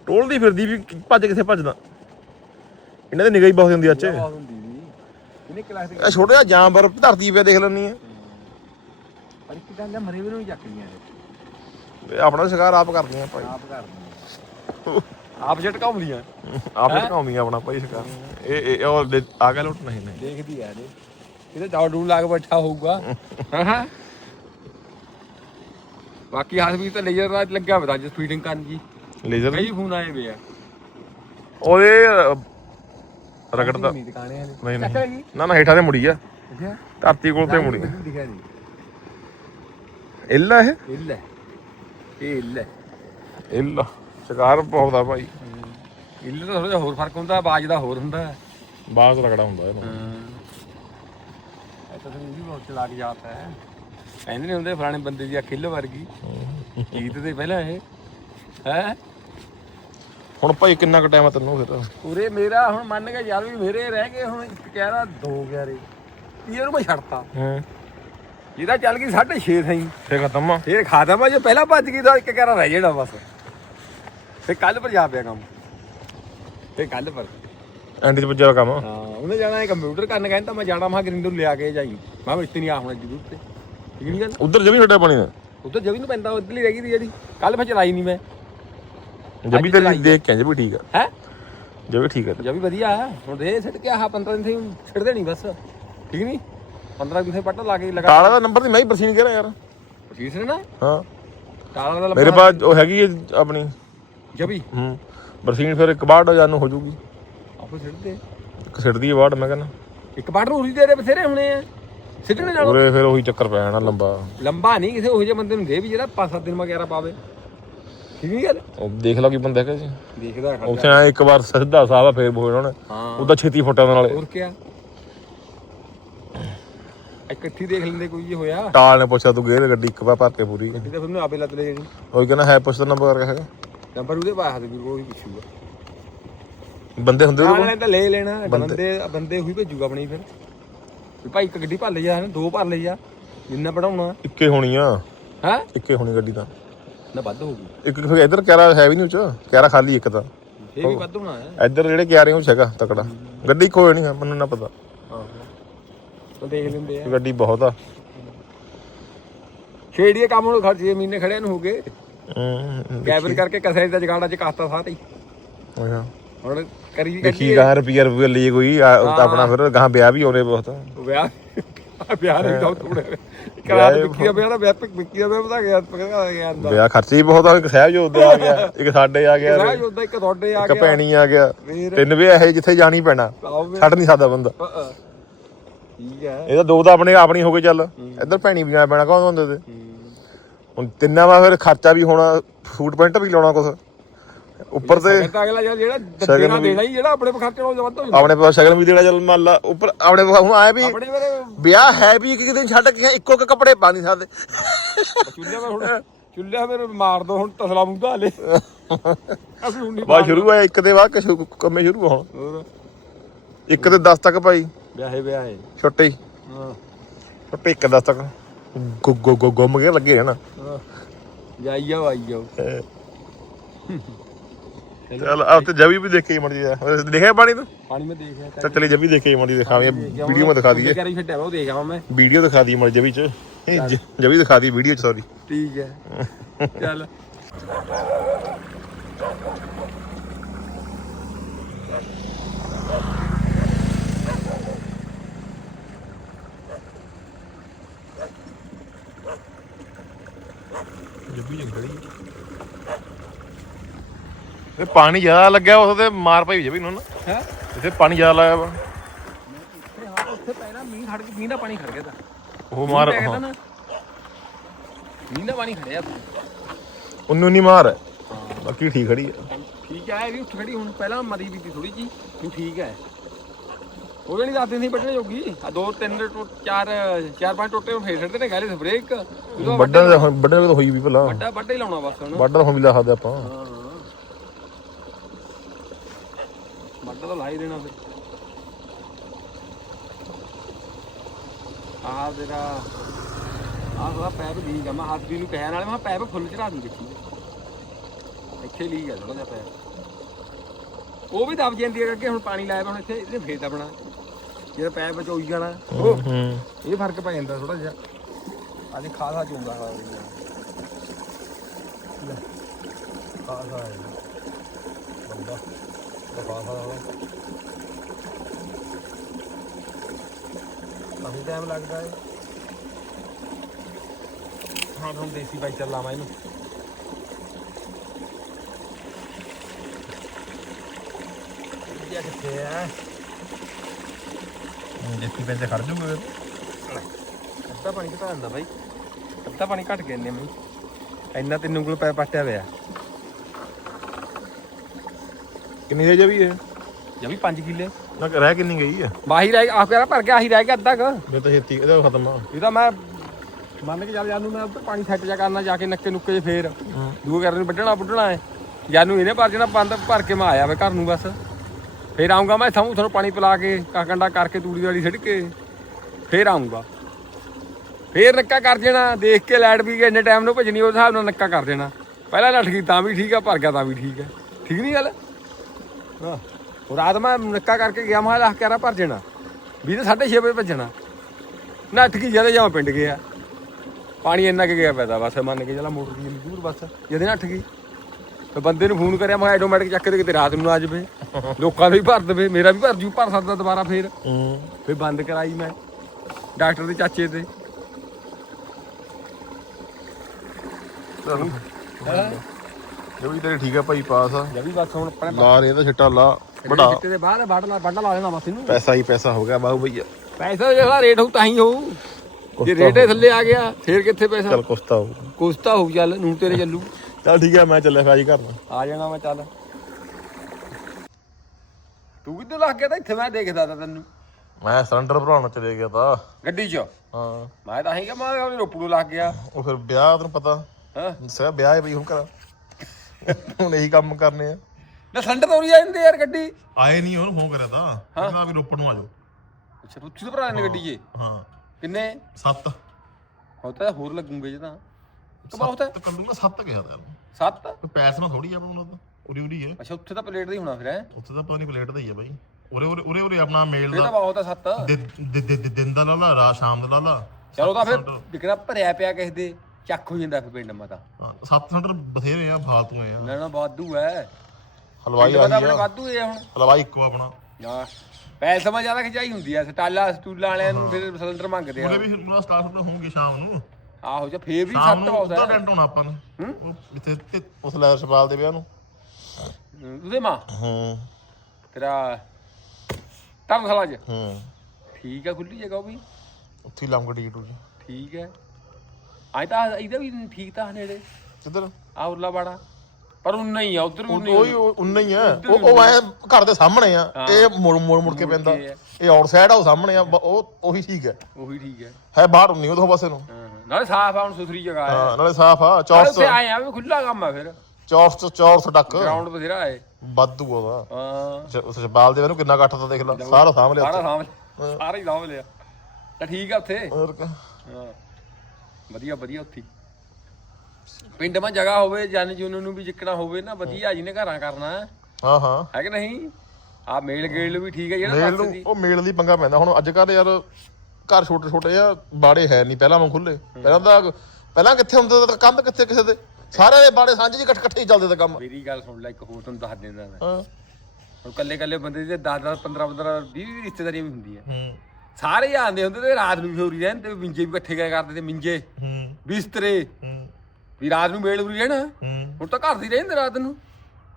ਟੋਲਦੀ ਫਿਰਦੀ ਵੀ ਭੱਜ ਕਿੱਥੇ ਭੱਜਦਾ। ਇਹਨਾਂ ਦੀ ਨਿਗਾਹ ਹੀ ਬਹੁਤ ਹੁੰਦੀ ਇਹਨੇ ਕਲਾਸ ਦੇ ਇਹ ਛੋਟਾ ਜਿਹਾ ਜਾਨਵਰ ਧਰਤੀ 'ਤੇ ਦੇਖ ਲੈਣੀ ਹੈ ਪਰ ਇੱਕ ਗੱਲ ਆ ਮਰੇ ਵੀ ਨੂੰ ਚੱਕਦੀਆਂ ਨੇ। ਇਹ ਆਪਣਾ ਸ਼ਿਕਾਰ ਆਪ ਕਰਦੀਆਂ ਭਾਈ। ਆਪ ਕਰਦੀਆਂ ਆਪ ਝਟਕਾਉਂਦੀਆਂ। ਆਪ ਹੀ ਢਕਾਉਂਦੀਆਂ ਆਪਣਾ ਭਾਈ ਸ਼ਿਕਾਰ। ਇਹ ਇਹ ਉਹ ਆ ਗਿਆ ਲੁੱਟ। ਨਹੀਂ ਨਹੀਂ। ਦੇਖਦੀ ਆ ਇਹ ਕਿਤੇ ਦੌੜ ਡੂੜ ਲਾ ਕੇ ਬੈਠਾ ਹੋਊਗਾ। ਹਾਂ। ਹਾਂ ਬਾਕੀ ਹੱਥ ਵੀ ਤਾਂ ਲੇਜ਼ਰ ਦਾ ਲੱਗਿਆ ਹੋਇਆ ਅੱਜ ਫੀਡਿੰਗ ਕਰਨ ਜੀ। ਲੇਜ਼ਰ ਕਈ ਫੋਨ ਆਏ ਵੇ ਆ। ਉਹਦੇ ਅਹ, ਰਗੜਦਾ। ਨਹੀਂ ਦੁਕਾਨੇ ਵਾਲੇ ਨਹੀਂ ਚੱਕ ਨਹੀਂ ਲਈ ਨਾ ਨਾ ਹੇਠਾਂ ਤੇ ਮੁੜੀ ਆ। ਅੱਛਾ। ਧਰਤੀ ਕੋਲ ਤੇ ਮੁੜੀ। ਦਿਖਿਆ ਨਹੀਂ ਇੱਲਾ ਇਹ? ਇੱਲ ਹੈ। ਇਹ ਇੱਲ ਹੈ। ਇੱਲਾ ਸ਼ਿਕਾਰ ਬਹੁਤ ਆ ਭਾਈ। ਇੱਲ ਤਾਂ ਥੋੜਾ ਜਿਹਾ ਹੋਰ ਫ਼ਰਕ ਹੁੰਦਾ ਬਾਜ ਦਾ ਹੋਰ ਹੁੰਦਾ। ਬਾਸ ਰਗੜਾ ਹੁੰਦਾ ਇਹਨੂੰ। ਇਹ ਤਾਂ ਵੀ ਬਹੁਤ ਚਲਾ ਕੇ ਜਾਂਦਾ ਹੈ। ਕਹਿੰਦੇ ਨਹੀਂ ਹੁੰਦੇ ਫਲਾਣੇ ਬੰਦੇ ਦੀ ਅਖਿੱਲ ਵਰਗੀ। ਗੀਤ ਦੇ ਪਹਿਲਾਂ ਇਹ। ਹੈ? ਹੁਣ ਭਾਈ ਕਿੰਨਾ ਕੁ ਟਾਈਮ ਆ ਤੈਨੂੰ ਫਿਰ? ਉਰੇ ਮੇਰਾ ਹੁਣ ਮੰਨ ਕੇ ਯਾਰ ਵੀ ਮੇਰੇ ਰਹਿ ਗਏ ਹੁਣ ਇੱਕ ਕਹਿਰਾ ਦੋ ਗਿਆਰੇ। ਤੀਏ ਨੂੰ ਮੈਂ ਛੱਡਤਾ। ਹੂੰ। ਜਿਹਦਾ ਚੱਲ ਗਈ 6.5 ਸਹੀ ਫੇਰ ਖਤਮ ਆ। ਫੇਰ ਖਾਦਾ ਮੈਂ ਜੇ ਪਹਿਲਾਂ ਭੱਜ ਗਈ ਤਾਂ ਇੱਕ ਕਹਿਰਾ ਰਹਿ ਜਾਣਾ ਬਸ। ਫੇਰ ਕੱਲ ਪਰ ਜਾ ਪਿਆ ਕੰਮ। ਫੇਰ ਕੱਲ ਪਰ ਐਂਡ ਚ ਪੁੱਜਿਆ ਕੰਮ। ਹਾਂ ਉਹਨੇ ਜਾਣਾ ਹੈ ਕੰਪਿਊਟਰ ਕਰਨ ਕਹਿੰਦਾ ਮੈਂ ਜਾਣਾ ਮੈਂ ਗਰਿੰਦਰ ਲਿਆ ਕੇ ਜਾਈ। ਮੈਂ ਕਿਹਾ ਇਤਨੀ ਆ ਹੋਣਾ ਜ਼ਰੂਰ ਤੇ। ਠੀਕ ਨਹੀਂ ਗੱਲ? ਉਧਰ ਜਮੀ ਛੱਡਿਆ ਪਾਣੀ ਦਾ ਉਧਰ ਜਵੀ ਨੂੰ ਪੈਂਦਾ ਉਧਰਲੀ ਰਹਿ ਗਈ ਤੀ ਜਿਹੜੀ। ਕੱਲ ਫਿਰ ਚਲਾਈ ਨਹੀਂ ਮੈਂ। ਜਮੀ ਚਲਾਈ ਦੇਖ ਕੇ ਜਮੀ ਠੀਕ ਆ। ਹੈ? ਜਮੀ ਠੀਕ ਆ ਜਵੀ ਵਧੀਆ ਆ। ਹੁਣ ਦੇ ਸਿੱਟ ਕੇ ਆਹ 15 ਦਿਨ ਸੇ ਛੱਡ ਦੇਣੀ ਬਸ। ਠੀਕ ਨਹੀਂ 15 ਦਿਨ ਸੇ ਪੱਟਾ ਲਾ ਕੇ ਲਗਾ ਕਾਲਾ ਦਾ ਨੰਬਰ ਦੀ ਮੈਂ ਹੀ ਬਰਸੀਨ ਕਹਿ ਰਿਹਾ ਯਾਰ। ਸੀ ਨਾ ਹਾਂ। ਕਾਲਾ ਦਾ ਮੇਰੇ ਪਾਸ ਉਹ ਹੈਗੀ ਹੈ ਆਪਣੀ। ਜਵੀ ਹੂੰ। ਬਰਸੀਨ ਫਿਰ ਇੱਕ ਬਾੜ ਜਾਨ ਨੂੰ ਹੋ ਜੂਗੀ। ਆਪੋ ਸਿੱਟਦੀ ਹੈ ਬਾੜ ਮੈਂ ਕਹਿੰਦਾ। ਇੱਕ ਬਾਟ ਨੂੰ ਉਰੀ ਦੇ ਬਥੇਰੇ ਹੁਣੇ ਆ। ਸਿੱਟਣੇ ਜਾਣੋ ਉਰੇ ਫਿਰ ਉਹੀ ਚੱਕਰ ਪੈ ਜਾਣਾ ਲੰਬਾ। ਲੰਬਾ ਨਹੀਂ ਕਿਸੇ ਉਹ ਜਿਹੇ ਬੰਦੇ ਨੂੰ ਦੇ ਵੀ ਜਿਹੜਾ 5-7 ਦਿਨ ਵਗੈਰਾ ਪਾਵੇ। ਠੀਕ ਨਹੀਂ ਗੱਲ? ਉਹ ਦੇਖ ਲਓ ਕੀ ਬੰਦਾ ਹੈਗਾ ਜੀ। ਦੇਖਦਾ ਉੱਥੇ ਆ ਇੱਕ ਵਾਰ ਸਿੱਧਾ ਸਾਹਬ ਫੇਰ ਬੋਲ ਉਹਨਾਂ ਨੇ ਹਾਂ ਉਹਦਾ ਛੇਤੀ ਫੁੱਟਾਂ ਦੇ ਨਾਲੇ ਹੋਰ ਕਿਆ? ਇਕੱਠੀ ਦੇਖ ਲੈਂਦੇ ਕੋਈ ਜੇ ਹੋਇਆ। ਟਾਲ ਨੇ ਪੁੱਛਿਆ ਤੂੰ ਗੇਰ ਗੱਡੀ ਇੱਕ ਵਾਰ ਭਰ ਕੇ ਪੂਰੀ। ਇਹਦੇ ਫਿਰ ਨੂੰ ਆਪੇ ਲੱਤ ਲੈ ਜਾਣੀ। ਉਹ ਕਹਿੰਦਾ ਹੈ ਪੁੱਛਦਾ ਨੰਬਰ ਕਰਕੇ ਹੈਗਾ। ਨੰਬਰ ਉਹਦੇ ਪਾਸ ਦੇ ਵੀ ਉਹ ਹੀ ਪੁੱਛੂਗਾ ਬੰਦੇ ਹੁੰਦੇ ਉਹਦੇ ਨਾਲ ਤਾਂ ਲੈ ਲੈਣਾ ਬੰਦੇ। ਬੰਦੇ ਉਹੀ ਭੇਜੂਗਾ ਆਪਣੀ ਫਿਰ। ਵੀ ਭਾਈ ਇੱਕ ਗੱਡੀ ਭਰ ਲਈ ਜਾ ਦੋ ਭਰ ਲਈ ਜਾ ਜਿੰਨਾ ਪੜਾਉਣਾ ਇੱਕੇ ਹੋਣੀ ਆ। ਹੈ? ਇੱਕੇ ਹੋਣੀ ਗੱਡੀ ਤਾਂ। ਨਾ ਵੱਧ ਹੋਊਗੀ। ਇੱਕ ਫਿਰ ਇੱਧਰ ਕਿਆਰਾ ਹੈ ਵੀ ਨਹੀਂ ਉੱਚ ਕਿਆਰਾ ਖਾਲੀ ਇੱਕ ਤਾਂ। ਇਹ ਵੀ ਵੱਧ ਹੋਣਾ ਹੈ। ਇੱਧਰ ਜਿਹੜੇ ਕਿਆਰੇ ਉਹ ਹੈਗਾ ਤਕੜਾ। ਗੱਡੀ ਕੋਈ ਨਹੀਂ ਮੈਨੂੰ ਨਾ ਪਤਾ। ਆਹੋ। ਤਾਂ ਦੇਖ ਲੈਂਦੇ ਆ। ਗੱਡੀ ਬਹੁਤ ਆ। ਛੇੜੀਏ ਕੰਮ ਹੁਣ ਖਰਚੇ ਮਹੀਨੇ ਖੜਿਆਂ ਨੂੰ ਹੋ ਗਏ। ਹੂੰ ਕਰਕੇ ਕਸੇ ਦਾ ਜਗਾੜਾ ਚ ਕਾਤਾ ਸਾਰੇ ਹੀ। ਅੱਛਾ। ਹੁਣ ਕਰੀ ਦੇਖੀ ਗਾਂ ਰੁਪਈਆ ਰੁਪਈਆ ਲਈ ਕੋਈ ਆ- ਤਾਂ ਆਪਣਾ ਫਿਰ ਗਾਂ ਵਿਆਹ ਵੀ ਹੋਣੇ ਬਹੁਤ। ਵਿਆਹ ਵਿਆਹ ਨਹੀਂ ਤਾਂ ਥੋੜੇ ਇੱਕ ਰਾਤ ਵਿੱਕੀ ਦਾ ਵਿਆਹ ਦਾ ਵਿਆਹ ਵਿੱਕੀ ਦਾ ਵਿਆਹ ਪਤਾ ਗਿਆ ਪਤਾ ਗਿਆ ਵਿਆਹ ਖਰਚੇ ਹੀ ਬਹੁਤ ਆ ਇੱਕ ਸਾਹਿਬ ਜੋਦੇ ਆ ਗਿਆ ਇੱਕ ਸਾਡੇ ਆ ਗਿਆ ਸਾਰਾ ਜੋਦਾ ਇੱਕ ਤੁਹਾਡੇ ਆ ਇੱਕ ਗਿਆ। ਭੈਣੀ ਆ ਗਿਆ। ਫੇਰ ਤਿੰਨ ਵਿਆਹ ਇਹ ਜਿੱਥੇ ਜਾਣੀ ਪੈਣਾ। ਆਓ ਵੇ ਛੱਡ ਨਹੀਂ ਸਕਦਾ ਬੰਦਾ। ਠੀਕ ਹੈ। ਇਹਦਾ ਦੋ ਤਾਂ ਆਪਣੇ ਆਪਣੀ ਹੋ ਗਏ ਚੱਲ। ਇੱਧਰ ਭੈਣੀ ਵੀ ਜਾਣਾ ਪੈਣਾ ਕੌਣ ਹੁੰਦੇ ਤੇ? ਹੁਣ ਤਿੰਨਾਂ ਵਾ ਫਿਰ ਖਰਚਾ ਵੀ ਹੋਣਾ ਸੂਟ ਪੈਂਟ ਵੀ ਲਾਉਣਾ ਕੁਛ। ਉੱਪਰ ਤੇ ਅਗਲਾ ਯਾਰ ਜਿਹੜਾ ਦੇਣਾ ਦੇਣਾ ਹੀ ਜਿਹੜਾ ਆਪਣੇ ਖਰਚੇ ਨਾਲ ਵੱਧ ਹੋ ਜਾਂਦਾ ਆਪਣੇ ਪਾਸ ਸ਼ਗਨ ਵੀ ਦੇਣਾ ਚੱਲ ਮੰਨ ਲਾ ਉੱਪਰ ਆਪਣੇ ਪਾਸ ਹੁਣ ਆਏ ਵੀ ਆਪਣੇ ਵੇਲੇ ਵਿਆਹ ਹੈ ਵੀ ਇੱਕ ਇੱਕ ਦਿਨ ਛੱਡ ਕੇ ਇੱਕੋ ਇੱਕ ਕੱਪੜੇ ਪਾ ਨਹੀਂ ਸਕਦੇ। ਚੁੱਲ੍ਹੇ 'ਤੇ ਹੁਣ ਚੁੱਲ੍ਹੇ 'ਤੇ ਮੇਰੇ ਮਾਰ ਦੋ ਹੁਣ ਤਸਲਾ ਮੁੰਦਾ ਹਲੇ। ਅਸੀਂ ਹੁਣ ਨਹੀਂ ਬਾ ਸ਼ੁਰੂ ਹੋਇਆ ਇੱਕ ਦੇ ਬਾਅਦ ਕਸ਼ੂ ਕੰਮੇ ਸ਼ੁਰੂ ਹੋਣ। ਹੋਰ? ਇੱਕ ਤੇ 10 ਤੱਕ ਭਾਈ। ਵਿਆਹੇ ਵਿਆਹੇ। ਛੁੱਟੀ ਹਾਂ। ਛੁੱਟੀ ਇੱਕ 10 ਤੱਕ। ਗੁ ਗੁ ਗੁ ਗੁੰਮ ਕੇ ਲੱਗੇ ਰਹਿਣਾ। ਹਾਂ। ਜਾਈ ਜਾਓ ਆਈ ਜਾਓ। ਚੱਲ ਆ ਤੇ ਜਵੀ ਵੀ ਦੇਖੇ ਮੜ ਜੀ ਦੇਖਿਆ ਪਾਣੀ ਤੂੰ? ਪਾਣੀ ਮੈਂ ਦੇਖਿਆ ਤਾਂ ਚਲੀ ਜਵੀ ਦੇਖੇ ਮੜ ਦਿਖਾਵੇਂ ਵੀਡੀਓ ਮੈਂ ਦਿਖਾ ਦਈਏ। ਕਰੀ ਵਾ, ਉਹ ਦੇਖ ਆਵਾਂ ਮੈਂ। ਵੀਡੀਓ ਦਿਖਾ ਦਈਏ ਮੜ ਜਵੀ ਚ। ਜਵੀ ਦਿਖਾ ਦਈਏ ਵੀਡੀਓ ਚ ਸੌਰੀ ਠੀਕ ਹੈ। ਚੱਲ। ਜਵੀ ਜੰਗੜੀ ਇਹ ਪਾਣੀ ਜ਼ਿਆਦਾ ਲੱਗਿਆ ਉਸ ਤੇ ਮਾਰ ਪਈ ਜੇ ਵੀ ਨੂੰ ਨਾ। ਹੈ? ਜਿੱਥੇ ਪਾਣੀ ਜ਼ਿਆਦਾ ਲਾਇਆ ਵਾ। ਉੱਥੇ ਹਾਂ ਉੱਥੇ ਪੈਣਾ ਮੀਂਹ ਖੜ ਕੇ ਮੀਂਹ ਦਾ ਪਾਣੀ ਖੜ ਗਿਆ ਤਾਂ। ਉਹ ਮਾਰ ਤਾਂ ਹਾਂ ਮੀਂਹ ਦਾ ਪਾਣੀ ਖੜਿਆ ਉਨੀ ਉਨੀ ਮਾਰ। ਹੈ। ਬਾਕੀ ਠੀਕ ਖੜੀ ਹੈ ਠੀਕ ਇਹ ਵੀ ਉੱਠ ਖੜੀ ਹੁਣ ਪਹਿਲਾਂ ਮਰੀ ਵੀ ਥੋੜੀ ਜੀ ਹੁਣ ਠੀਕ ਹੈ ਉਹ ਜਿਹੜੀ ਦੱਸਦੇ ਸੀ ਵੱਢਣੇ ਜੋਗੀ। ਆ ਦੋ ਤਿੰਨ ਟੋ- ਚਾਰ ਚਾਰ ਪੰਜ ਟੋਟੇ ਫੇਰ ਛੱਡਦੇ ਨੇ ਗਾਲੇ ਸਪਰੇ ਇੱਕ। ਉਦੋਂ ਵੱਡਣ ਦੇ ਹੁਣ ਵੱਡਣ ਤਾਂ ਹੋਈ ਵੀ ਭਲਾ। ਵੱਡਾ ਵੱਡਾ ਹੀ ਲਾਉਣਾ ਬਸ ਹੁਣ। ਵੱਡਾ ਹੁਣ ਵੀ ਲਾ ਸਕਦੇ ਆਪਾਂ। ਹਾਂ। ਵੱਡਾ ਤਾਂ ਲਾ ਹੀ ਦੇਣਾ ਫਿਰ। ਆਹ ਤੇਰਾ ਆਹ ਥੋੜਾ ਪੈਪ ਲੀਕ ਆ। ਮੈਂ ਹੱਥ ਵੀ ਨੂੰ ਕਹਿਣ ਵਾਲੇ ਮੈਂ ਕਿਹਾ ਪੈਪ ਫੁੱਲ ਚੜਾ ਦੂੰ ਦੇਖੀ। ਇੱਥੇ ਲੀਕ ਆ ਥੋੜਾ ਜਿਹਾ ਪੈਪ। ਉਹ ਵੀ ਦਬ ਜਾਂਦੀ ਹੈ ਕਿ ਹੁਣ ਪਾਣੀ ਲਾਇਆ ਹੁਣ ਇੱਥੇ ਇਹਨੇ ਫੇਰ ਦਬਣਾ। ਜਿਹੜਾ ਪੈਪ ਵਿੱਚ ਹੋਈ ਜਾਣਾ ਉਹ ਇਹ ਫ਼ਰਕ ਪੈ ਜਾਂਦਾ ਥੋੜਾ ਜਿਹਾ। ਅੱਜ ਖਾਸਾ ਚੁੰਗਾ ਖਾ ਰਹੀ ਆ ਖਾਸਾ ਹੈ ਬੰਦਾ ਤਾਂ ਖਾਸਾ ਹੈ। ਕਾਫੀ ਟਾਈਮ ਲੱਗਦਾ ਹੈ ਹਾਂ ਹੁਣ ਦੇਸੀ ਬਾਈ ਚੱਲਾਵਾਂ ਇਹਨੂੰ। ਇਹ ਕਿੱਥੇ ਹੈ ਦੇਖੀ ਪੈਂਦੇ ਖੜ ਜੂਗੇ ਅੱਧਾ ਪਾਣੀ ਘਟਾ ਦਿੰਦਾ ਬਾਈ। ਅੱਧਾ ਪਾਣੀ ਘਟ ਗਿਆ ਇੰਨੇ ਮੈਂ ਇੰਨਾ ਤਿੰਨ ਉਂਗਲ ਪੈ ਪੱਟਿਆ ਹੋਇਆ ਕਿੰਨੀ ਦੇ ਵੀ ਹੈ ਜਾਂ ਵੀ 5 ਕਿੱਲੇ। ਨਾ ਰਹਿ ਕਿੰਨੀ ਗਈ ਹੈ ਬਾਹੀ ਰਹਿ ਆਹ ਕਹਿੰਦਾ ਭਰ ਗਿਆ ਆਹੀ ਰਹਿ ਗਿਆ ਅੱਧਾ ਕ। ਮੈਂ ਤਾਂ ਛੇਤੀ ਇਹਦਾ ਖਤਮ ਆ। ਇਹ ਤਾਂ ਮੈਂ ਮੰਨ ਕੇ ਚੱਲ ਜਾਨੂੰ ਮੈਂ ਉੱਧਰ ਪਾਣੀ ਸੈੱਟ ਜਾ ਕਰਨਾ ਜਾ ਕੇ ਨੱਕੇ ਨੁੱਕੇ 'ਚ ਫੇਰ। ਦੂਏ ਕਰਨ ਨੂੰ ਵੱਢਣਾ ਵੱਢਣਾ ਹੈ। ਜਾਨੂੰ ਇਹਨੇ ਭਰ ਜਾਣਾ ਬੰਦ ਭਰ ਕੇ ਮੈਂ ਆਇਆ ਵੇ ਘਰ ਨੂੰ ਬਸ। ਫੇਰ ਆਉਂਗਾ ਮੈਂ ਸਾਹਮਣੇ ਤੁਹਾਨੂੰ ਪਾਣੀ ਪਿਲਾ ਕੇ ਕਾਕੰਡਾ ਕਰਕੇ ਤੂੜੀ ਵਾਲੀ ਛਿੜ ਕੇ ਫੇਰ ਆਉਂਗਾ ਫੇਰ ਨੱਕਾ ਕਰ ਦੇਣਾ ਦੇਖ ਕੇ ਲਾਈਟ ਵੀ ਇੰਨੇ ਟਾਈਮ ਨੂੰ ਭਜਣੀ ਉਸ ਹਿਸਾਬ ਨਾਲ ਨੱਕਾ ਕਰ ਦੇਣਾ। ਪਹਿਲਾਂ ਨੱਠ ਗਈ ਤਾਂ ਵੀ ਠੀਕ ਆ ਭਰ ਗਿਆ ਤਾਂ ਵੀ ਠੀਕ ਹੈ ਠੀਕ ਨਹੀਂ ਗੱਲ? ਹਾਂ ਉਹ ਰਾਤ ਮੈਂ ਨੱਕਾ ਕਰਕੇ ਗਿਆ ਮੈਂ ਲੱਖ ਕਹਿਰਾ ਭਰ ਜਾਣਾ ਵੀ ਤੇ 6:30 ਵਜੇ ਭੱਜਣਾ। ਨੱਠ ਗਈ ਜਦੇ ਜਾਵਾਂ ਪਿੰਡ ਗਿਆ ਪਾਣੀ ਇੰਨਾ ਕਿ ਗਿਆ ਪੈਦਾ ਬਸ ਮੰਨ ਕੇ ਚਲਾ ਮੋਟਰ ਦੀ ਦੂਰ ਬਸ। ਜਦੇ ਨੱਠ ਗਈ ਤੇ ਬੰਦੇ ਨੂੰ ਫੋਨ ਕਰਿਆ ਮੈਂ ਆਟੋਮੈਟਿਕ ਚੱਕ ਦੇ ਕਿਤੇ ਰਾਤ ਨੂੰ ਆ ਜਾਵੇ। ਲੋਕਾਂ ਦਾ ਵੀ ਭਰ ਦੇਵੇ ਮੇਰਾ ਵੀ ਭਰ ਜੂ ਭਰ ਸਕਦਾ ਦੁਬਾਰਾ ਫੇਰ। ਫੇਰ ਬੰਦ ਕਰਾਈ ਮੈਂ ਡਾਕਟਰ ਦੇ ਚਾਚੇ ਤੇ। ਜੋ ਵੀ ਤੇਰੇ ਠੀਕ ਹੈ ਭਾਈ ਪਾਸ ਆ। ਜਦ ਵੀ ਬਸ ਹੁਣ ਆਪਣੇ ਲਾ ਰੇ ਤਾਂ ਛਿੱਟਾ ਲਾ ਬੜਾ ਚਿੱਟੇ ਦੇ ਬਾਹਰ ਵੱਢ ਲਾ ਵੱਢ ਲਾ ਦੇਣਾ ਬਸ ਇਹਨੂੰ। ਪੈਸਾ ਹੀ ਪੈਸਾ ਹੋ ਗਿਆ ਬਾਹੂ ਭਈਆ ਪੈਸਾ ਜਿਹੜਾ ਰੇਟ ਹੋਊ ਤਾਂ ਹੀ ਹੋਊ। ਜੇ ਰੇਟੇ ਥੱਲੇ ਆ ਗਿਆ ਫੇਰ ਕਿੱਥੇ ਪੈਸਾ? ਚੱਲ ਕੁਸਤਾ ਹੋ ਕੁਛ ਤਾਂ ਹੋਊ ਚੱਲ ਨੂੰ ਤੇਰੇ ਚੱਲੂ। ਚੱਲ ਠੀਕ ਹੈ ਮੈਂ ਚੱਲਿਆ ਫਾਜੀ ਘਰ। ਨੂੰ ਆ ਜਾਣਾ ਮੈਂ ਚੱਲ। ਤੂੰ ਕਿੱਧਰ ਲੱਗ ਗਿਆ ਤਾਂ? ਇੱਥੇ ਮੈਂ ਦੇਖਦਾ ਤਾ ਤੈਨੂੰ। ਮੈਂ ਸਿਲੰਡਰ ਭਰਾਉਣ ਚਲੇ ਗਿਆ ਤਾਂ। ਗੱਡੀ 'ਚ? ਹਾਂ। ਮੈਂ ਤਾਂ ਹੀ ਕਿ ਮੈਂ ਰੋਪੜੂ ਲੱਗ ਗਿਆ। ਉਹ ਫਿਰ ਵਿਆਹ ਤੈਨੂੰ ਪਤਾ। ਹਾਂ। ਦੱਸਿਆ ਵਿਆਹ ਹੈ ਬਈ ਹੁਣ ਕਰਾ ਹੁਣ ਇਹੀ ਕੰਮ ਕਰਨੇ ਆ। ਨਾ ਸੰਡ ਤੋਰੀ ਜਾਂਦੇ ਯਾਰ ਗੱਡੀ। ਆਏ ਨਹੀਂ ਉਹਨੂੰ ਫੋਨ ਕਰਿਆ ਤਾਂ। ਕਹਿੰਦਾ ਵੀ ਰੋਪੜ ਨੂੰ ਆ ਜਾਓ। ਅੱਛਾ ਉੱਥੇ ਤੋਂ ਭਰਾ ਨੇ ਗੱਡੀ 'ਚ ਹਾਂ। ਕਿੰਨੇ? ਸੱਤ। ਹੋ ਤਾਂ ਹੋਰ ਲੱਗੂਗੇ ਜੇ ਤਾਂ। ਤਾਂ ਬਹੁਤ ਹੈ ਤੇ ਕੱਲੂਗਾ ਸੱਤ ਗਿਆ ਤਾਂ ਸੱਤ? ਪੈਸ ਨਾ ਥੋੜੀ ਆ ਉਹਨਾਂ ਦਾ ਉਰੀ ਉਰੀ ਹੈ ਅੱਛਾ ਉੱਥੇ ਤਾਂ ਪਲੇਟ ਦਾ ਹੀ ਹੋਣਾ ਫਿਰ ਹੈ? ਉੱਥੇ ਤਾਂ ਪਤਾ ਨਹੀਂ ਪਲੇਟ ਦਾ ਹੀ ਆ ਬਾਈ। ਉਰੇ ਉਰੇ ਉਰੇ ਉਰੇ ਆਪਣਾ ਮੇਲ ਇਹ ਤਾਂ ਦਾ ਬਹੁਤ ਹੈ ਸੱਤ। ਦਿ- ਦਿ- ਦਿ- ਦਿ- ਦਿਨ ਦਾ ਲਾ ਲਾ ਰਾਤ ਸ਼ਾਮ ਦਾ ਲਾ ਲਾ ਚਲੋ ਤਾਂ ਫਿਰ ਵਿਕਣਾ ਭਰਿਆ ਪਿਆ ਕਿਸੇ ਦੇ। ਚੱਕ ਹੋ ਜਾਂਦਾ ਫਿਰ ਪਿੰਡ ਮਾ ਤਾਂ ਹਾਂ, ਸੱਤ ਬਥੇਰੇ ਆ ਫਾਲਤੂ ਆ ਨਾ ਨਾ ਵਾਧੂ ਹੈ ਹਲਵਾਈ ਆ। ਆਪਣੇ ਗਿਆ ਵਾਧੂ ਹੈ ਹੁਣ। ਹਲਵਾਈ ਇੱਕੋ ਆਪਣਾ। ਨਾ ਪੈਸੇ ਮਾ ਜ਼ਿਆਦਾ ਖਿਚਾਈ ਹੁੰਦੀ ਆ ਸਟਾਲਾ ਸਟੂਲਾਂ ਵਾਲਿਆਂ ਨੂੰ ਫਿਰ ਸਿਲੰਡਰ ਮੰਗਦੇ ਆ। ਉਹਨੇ ਵੀ ਉਹਨਾਂ ਸਟਾਰਟ ਤਾਂ ਹੋਣਗੇ ਸ਼ਾਮ ਨੂੰ। ਆਹੋ ਜੇ ਫੇਰ ਵੀ ਸ਼ਾਮ ਸੱਤ ਨੂੰ ਉਹਦਾ ਹੈ ਟੈਂਟ ਹੋਣਾ ਆਪਾਂ ਨੂੰ। ਉਹ ਇੱਥੇ ਤੇ ਉਸ ਲੈਦਰ ਛਪਾਲ ਦੇ ਵਿਆਹ ਨੂੰ। ਉਹਦੇ ਮਾਂ? ਹੂੰ। ਤੇਰਾ ਧਰਮਸ਼ਾਲਾ ਚ? ਹੂੰ। ਠੀਕ ਆ ਖੁੱਲੀ ਜਗ੍ਹਾ ਉਹ ਵੀ? ਉੱਥੇ ਹੀ ਲੰਗ ਡੀਟੂ ਜੀ। ਠੀਕ ਹੈ ਅੱਜ ਤਾਂ ਇਹਦਾ ਵੀ ਠੀਕ ਤਾਂ ਨੇੜੇ ਕਿੱਧਰ? ਆ ਉਰਲਾ ਬਾੜਾ। ਪਰ ਉਹ ਨਹੀਂ ਆ ਉਧਰ ਉਹ ਉਹ ਹੀ ਉਨਾ ਹੀ ਆ। ਉਹ ਉਹ ਐ ਘਰ ਦੇ ਸਾਹਮਣੇ ਆ। ਇਹ ਮੁੜ ਮੁੜ ਮੁੜ ਕੇ ਪੈਂਦਾ। ਇਹ ਆਊਟਸਾਈਡ ਆ ਉਹ ਸਾਹਮਣੇ ਆ। ਬ- ਉਹ ਉਹੀ ਠੀਕ ਹੈ ਉਹੀ ਠੀਕ ਹੈ ਹੈ ਬਾਹਰ ਨਹੀਂ ਉਹਦੇ ਪਾਸੇ ਨੂੰ ਹਾਂ ਨਾਲੇ ਸਾਫ਼ ਆ ਹੁਣ ਸੁਥਰੀ ਜਗ੍ਹਾ ਹੈ ਹਾਂ ਨਾਲੇ ਸਾਫ਼ ਆ ਨਾਲੇ ਚੌਰਸ ਉੱਥੇ ਆਏ ਆ ਵੀ ਖੁੱਲਾ ਕੰਮ ਆ ਫਿਰ। ਚੌਰਸ ਚੌਰਸ ਡੱਕ। ਗਰਾਊਂਡ ਬਥੇਰਾ ਹੈ ਵਾਧੂ ਉਹਦਾ। ਹਾਂ। ਉਸ ਛਪਾਲ ਦੇ ਨੂੰ ਕਿੰਨਾ ਇਕੱਠ ਤਾਂ ਦੇਖ ਲੈ। ਸਾਰਾ ਸਾਂਭ ਲਿਆ ਸਾਰਾ ਸਾਂਭ ਲਿਆ। ਸਾਰਾ ਹੀ ਸਾਂਭ ਲਿਆ। ਤਾਂ ਠੀਕ ਆ ਉੱਥੇ। ਹੋਰ। ਹਾਂ। ਵਧੀਆ ਵਧੀਆ ਉੱਥੇ। ਪਿੰਡ ਮਾ ਜਗ੍ਹਾ ਹੋਵੇ ਜਨ ਜੁਨ ਨੂੰ ਵੀ ਜਿੱਕਣਾ ਹੋਵੇ ਨਾ ਵਧੀਆ ਜਿਹਨੇ ਘਰਾਂ ਕਰਨਾ। ਹੈ ਹਾਂ। ਹਾਂ ਕਿ ਨਹੀਂ? ਆ ਮੇਲ ਗੇਲ ਵੀ ਠੀਕ ਹੈ ਜਿਹੜਾ ਮੇਲ ਨੂੰ ਉਹ ਮੇਲ ਦੀ ਪੰਗਾ ਪੈਂਦਾ। ਹੁਣ ਅੱਜ ਕੱਲ ਯਾਰ ਘਰ ਛੋਟੇ ਛੋਟੇ ਆ ਬਾੜੇ ਹੈ ਨਹੀਂ ਪਹਿਲਾਂ ਵਾਂਗ ਖੁੱਲੇ ਪਹਿਲਾਂ ਤਾਂ ਪਹਿਲਾਂ ਕਿੱਥੇ ਹੁੰਦੇ ਤਾਂ ਕੰਧ ਕਿੱਥੇ ਕਿਸੇ ਦੇ? ਸਾਰਿਆਂ ਦੇ ਬਾੜੇ ਸਾਂਝੇ ਜੀ ਇਕੱਠ ਇਕੱਠੇ ਹੀ ਚੱਲਦੇ ਤਾਂ ਕੰਮ। ਮੇਰੀ ਗੱਲ ਸੁਣ ਲੈ ਇੱਕ ਹੋਰ ਤੁਹਾਨੂੰ ਦੱਸ ਦਿੰਦਾ ਮੈਂ। ਹਾਂ। ਹੁਣ ਕੱਲੇ ਕੱਲੇ ਬੰਦੇ ਦੇ 10 10 15 15 20 20 ਰਿਸ਼ਤੇਦਾਰੀਆਂ ਵੀ ਹੁੰਦੀਆਂ। ਹੂੰ। ਸਾਰੇ ਆਂਦੇ ਹੁੰਦੇ ਤੇ ਰਾਤ ਨੂੰ ਵੀ ਹੋਰੀ ਰਹਿੰਦੇ ਤੇ ਮਿੰਜੇ ਵੀ ਇਕੱਠੇ ਕਰਦੇ ਤੇ ਮਿੰਜੇ। ਹੂੰ। ਬਿਸਤਰੇ। ਹੂੰ। ਵੀ ਰਾਤ ਨੂੰ ਮੇਲ ਉਰੀ ਰਹਿਣਾ। ਹੂੰ। ਹੁਣ ਤਾਂ ਘਰ ਦੀ ਰਹਿੰਦੇ ਰਾਤ ਨੂੰ।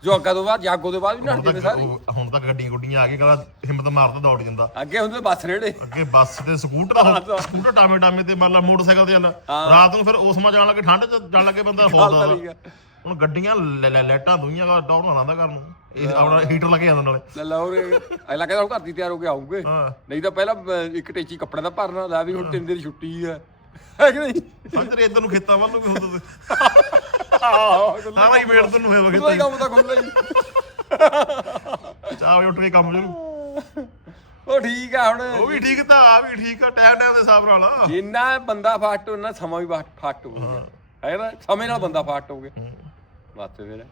ਜੋ ਅੱਗਾ ਤੋਂ ਬਾਅਦ ਜਾਗੋ ਤੋਂ ਬਾਅਦ ਵੀ ਨੱਠ ਜਾਂਦੇ ਸਾਰੇ। ਹੁਣ ਤਾਂ ਗੱਡੀਆਂ ਗੁੱਡੀਆਂ ਆ ਗਏ ਕਹਿੰਦਾ ਹਿੰਮਤ ਮਾਰਦਾ ਦੌੜ ਜਾਂਦਾ। ਅੱਗੇ ਹੁੰਦੇ ਬੱਸ ਰੇੜੇ ਅੱਗੇ ਬੱਸ ਤੇ ਸਕੂਟਰ ਸਕੂਟਰ ਟਾਮੇ ਟਾਮੇ ਤੇ ਮੰਨ ਲਾ ਮੋਟਰਸਾਈਕਲ ਤੇ ਜਾਂਦਾ। ਰਾਤ ਨੂੰ ਫਿਰ ਉਸ ਮਾ ਜਾਣ ਲੱਗੇ ਠੰਡ ਚ ਜਾਣ ਲੱਗੇ ਬੰਦਾ ਫੋਲਦਾ। ਹੁਣ ਗੱਡੀਆਂ ਲੈ- ਲੈ- ਲਾਈਟਾਂ ਦੁਨੀਆਂ ਦਾ ਡੌਰ ਨਾ ਲਾਂਦਾ ਘਰ ਨੂੰ। ਇਹ ਆਪਣਾ ਹੀਟਰ ਲੱਗੇ ਜਾਂਦਾ ਨਾਲੇ। ਲੈ ਲਓ ਰੇ ਅਗਲਾ ਕਹਿੰਦਾ ਹੁਣ ਘਰ ਦੀ ਤਿਆਰ ਹੋ ਕੇ ਆਉਂਗੇ ਹਾਂ। ਨਹੀਂ ਤਾਂ ਪਹਿਲਾਂ ਇੱਕ ਟੇਚੀ ਕੱਪੜੇ ਦਾ ਭਰਨਾ ਲੈ ਵੀ ਹੁਣ ਤਿੰਨ ਦਿਨ ਛੁੱਟੀ ਹੈ ਹੈ ਕਿ ਨਹੀਂ? ਅੰਦਰ ਇੱਧਰ ਨੂੰ ਖੇਤਾਂ ਵੱਲ ਨੂੰ ਵੀ ਹੁੰਦਾ ਆਹੋ ਸਾਰਾ ਹੀ ਵੇੜ ਤੋਂ ਨੂੰ ਹੋਇਆ ਖੇਤਾਂ ਕੰਮ ਤਾਂ ਖੁੱਲ੍ਹਾ ਹੀ। ਚਾਹ ਵਜੇ ਉੱਠ ਕੇ ਕੰਮ ਸ਼ੁਰੂ। ਉਹ ਠੀਕ ਆ ਹੁਣ। ਉਹ ਵੀ ਠੀਕ ਤਾਂ ਆ ਵੀ ਠੀਕ ਆ ਟਾਈਮ ਟਾਈਮ ਦੇ ਹਿਸਾਬ ਨਾਲ ਆ। ਜਿੰਨਾ ਬੰਦਾ ਫਾਟ ਉਹਨਾਂ ਸਮਾਂ ਵੀ ਫਾਟ- ਫਾਟ ਹੋ। ਗਿਆ ਹੈ ਨਾ? ਸਮੇਂ ਨਾਲ ਬੰਦਾ ਫਾਟ ਹੋ। ਗਿਆ ਬਸ ਫਿਰ।